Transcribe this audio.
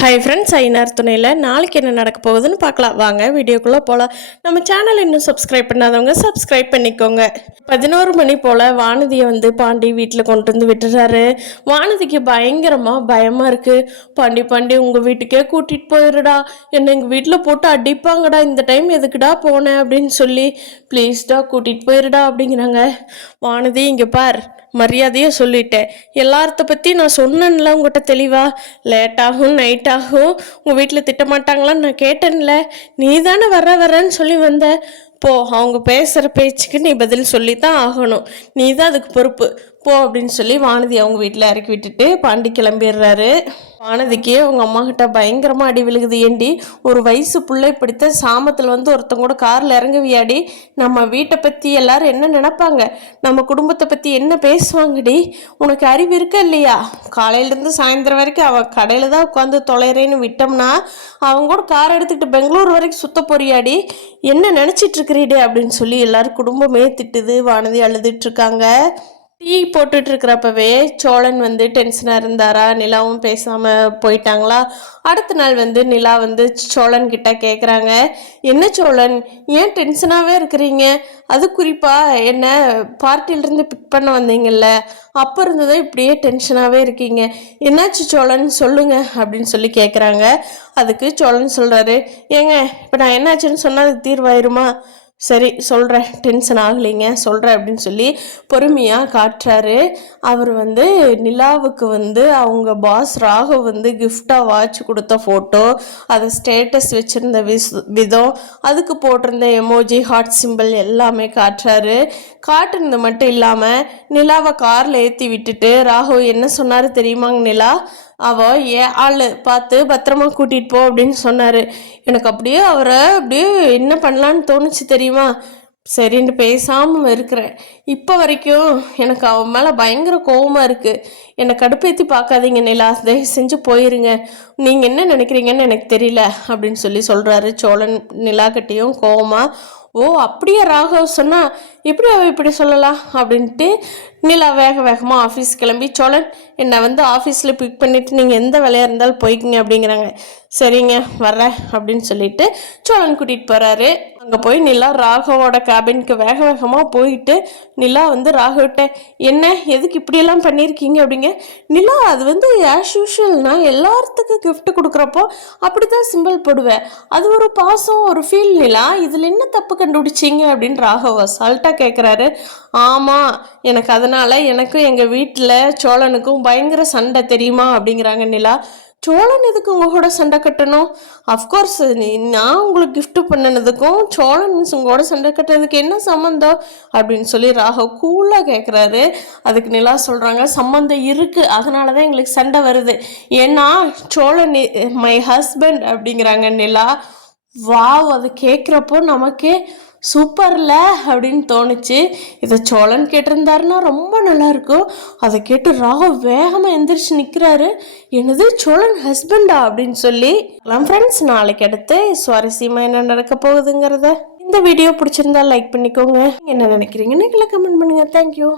Hi friends, ஐநார் துணையில் நாளைக்கு என்ன நடக்க போகுதுன்னு பார்க்கலாம். வாங்க வீடியோக்குள்ளே போகலாம். நம்ம சேனல் இன்னும் சப்ஸ்கிரைப் பண்ணாதவங்க சப்ஸ்கிரைப் பண்ணிக்கோங்க. 11 மணி போல் வானதியை பாண்டி வீட்டில் கொண்டு வந்து விட்டுறாரு. வானதிக்கு பயமாக இருக்குது. பாண்டி உங்கள் வீட்டுக்கே கூட்டிகிட்டு போயிடுடா, என்னை எங்கள் வீட்டில் போட்டு அடிப்பாங்கடா, இந்த டைம் எதுக்குடா போனேன் அப்படின்னு சொல்லி ப்ளீஸ்டா கூட்டிகிட்டு போயிடுடா அப்படிங்கிறாங்க. வானதி, இங்கே பார், மரியாதையாக சொல்லிட்டேன். எல்லார்த்த பற்றி நான் சொன்னேன்ல உங்கள்கிட்ட தெளிவாக. லேட்டாகும் நைட்டாகும் உங்கள் வீட்டில் திட்டமாட்டாங்களான்னு நான் கேட்டேன்ல. நீ தானே வரேன்னு சொல்லி வந்த. போ, அவங்க பேசுகிற பேச்சுக்கு நீ பதில் சொல்லி தான் ஆகணும். நீ தான் அதுக்கு பொறுப்பு. போ அப்படின்னு சொல்லி வானதி அவங்க வீட்டில் இறக்கி விட்டுட்டு பாண்டி கிளம்பிடுறாரு. வானதிக்கு அவங்க அம்மா கிட்ட பயங்கரமாக அடி விழுகுது. ஏண்டி, ஒரு வயசு பிள்ளை இப்படித்தான் சாமத்தில் ஒருத்தங்க கூட காரில் இறங்குவியாடி? நம்ம வீட்டை பற்றி எல்லாரும் என்ன நினைப்பாங்க? நம்ம குடும்பத்தை பற்றி என்ன பேசுவாங்கடி? உனக்கு அறிவு இருக்கா இல்லையா? காலையிலேருந்து சாயந்தரம் வரைக்கும் அவள் கடையில் தான் உட்காந்து தொலைறேன்னு விட்டோம்னா அவங்க கூட கார் எடுத்துக்கிட்டு பெங்களூர் வரைக்கும் சுத்த போறியாடி? என்ன நினச்சிட்டு இருக்கிறீடே அப்படின்னு சொல்லி எல்லாரும் குடும்பமே திட்டுது. வானதி அழுதுட்டு இருக்காங்க. டீ போட்டுட்டு இருக்கிறப்பவே சோழன் டென்ஷனாக இருந்தாரா? நிலாவும் பேசாமல் போயிட்டாங்களா? அடுத்த நாள் நிலா சோழன் கிட்ட கேட்குறாங்க, என்ன சோழன், ஏன் டென்ஷனாகவே இருக்கிறீங்க? அது குறிப்பாக என்ன பார்ட்டியிலேருந்து பிக் பண்ண வந்தீங்கல்ல, அப்போ இருந்ததும் இப்படியே டென்ஷனாகவே இருக்கீங்க, என்னாச்சு சோழன் சொல்லுங்க அப்படின்னு சொல்லி கேட்குறாங்க. அதுக்கு சோழன் சொல்கிறாரு, ஏங்க இப்போ நான் என்னாச்சுன்னு சொன்னால் அது தீர்வாயிருமா? சரி சொல்கிறேன், டென்ஷன் ஆகலைங்க, சொல்கிறேன் அப்படின்னு சொல்லி பொறுமையாக காட்டுறாரு. அவர் நிலாவுக்கு அவங்க பாஸ் ராகவ் கிஃப்டாக வாட்ச் கொடுத்த ஃபோட்டோ, அதை ஸ்டேட்டஸ் வச்சுருந்த விதம், அதுக்கு போட்டிருந்த எமோஜி ஹார்ட் சிம்பிள் எல்லாமே காட்டுறாரு. காட்டுனது மட்டும் இல்லாமல் நிலாவை காரில் ஏற்றி விட்டுட்டு ராகவ் என்ன சொன்னார் தெரியுமாங்க? நிலா, அவள் ஆள் பார்த்து பத்திரமா கூட்டிகிட்டு போ அப்படின்னு சொன்னார். எனக்கு அப்படியே அவரை அப்படியே என்ன பண்ணலான்னு தோணுச்சு தெரியுமா? சரின்னு பேசாமல் இருக்கிறேன். இப்போ வரைக்கும் எனக்கு அவன் மேலே பயங்கர கோபமாக இருக்குது. என்னை கடுப்பேற்றி பார்க்காதீங்க நிலா, தயவு செஞ்சு போயிருங்க. நீங்கள் என்ன நினைக்கிறீங்கன்னு எனக்கு தெரியல அப்படின்னு சொல்லி சொல்கிறாரு சோழன் நிலாக்கிட்டேயும் கோபமாக. ஓ அப்படியே ராகவ் சொன்னால் எப்படி அவள் இப்படி சொல்லலாம் அப்படின்ட்டு நிலா வேகமாக ஆஃபீஸ் கிளம்பி, சோழன் என்னை ஆஃபீஸில் பிக் பண்ணிவிட்டு நீங்கள் எந்த வேலையாக இருந்தாலும் போய்க்கிங்க அப்படிங்கிறாங்க. சரிங்க வர்றேன் அப்படின்னு சொல்லிட்டு சோழன் கூட்டிகிட்டு போகிறாரு. அங்கே போய் நிலா ராகவோட கேபினுக்கு வேகமாக போயிட்டு நிலா ராகவிட்ட, என்ன எதுக்கு இப்படியெல்லாம் பண்ணியிருக்கீங்க அப்படிங்க. நிலா, அது ஆஸ் யூஷுவல் நான் எல்லாத்துக்கும் கிஃப்ட் கொடுக்குறப்போ அப்படி தான் சிம்பிள் போடுவேன், அது ஒரு பாசம் ஒரு ஃபீல். நிலா, இதில் என்ன தப்பு கண்டுபிடிச்சிங்க அப்படின்னு ராகவ் அசால்ட்டாக கேட்குறாரு. ஆமாம், எனக்கு அதனால் எனக்கும் எங்கள் வீட்டில் சோழனுக்கும் பயங்கர சண்டை தெரியுமா அப்படிங்கிறாங்க நிலா. சோழன் எதுக்கு உங்கள் கூட சண்டை கட்டணும்? அஃப்கோர்ஸ் நான் உங்களுக்கு கிஃப்ட் பண்ணினதுக்கும் சோழன் உங்களோட சண்டை கட்டுறதுக்கு என்ன சம்மந்தம் அப்படின்னு சொல்லி ராகவ் கூலாக கேட்குறாரு. அதுக்கு நிலா சொல்கிறாங்க, சம்மந்தம் இருக்குது, அதனால தான் எங்களுக்கு சண்டை வருது. ஏன்னா சோழன் மை ஹஸ்பண்ட் அப்படிங்கிறாங்க நிலா. வாவ், அது கேட்குறப்போ நமக்கே சூப்பர்ல அப்படின்னு தோணுச்சு. இதை சோழன் கேட்டிருந்தாருன்னா ரொம்ப நல்லாயிருக்கும். அதை கேட்டு ராகவ் வேகமாக எந்திரிச்சு நிற்கிறாரு. என்னது, சோழன் ஹஸ்பண்டா அப்படின்னு சொல்லி. ஃப்ரெண்ட்ஸ், நாளைக்கு அடுத்து சுவாரஸ்யமாக என்ன நடக்க போகுதுங்கிறத இந்த வீடியோ பிடிச்சிருந்தா லைக் பண்ணிக்கோங்க. என்ன நினைக்கிறீங்கன்னு கீழே கமெண்ட் பண்ணுங்கள். தேங்க்யூ.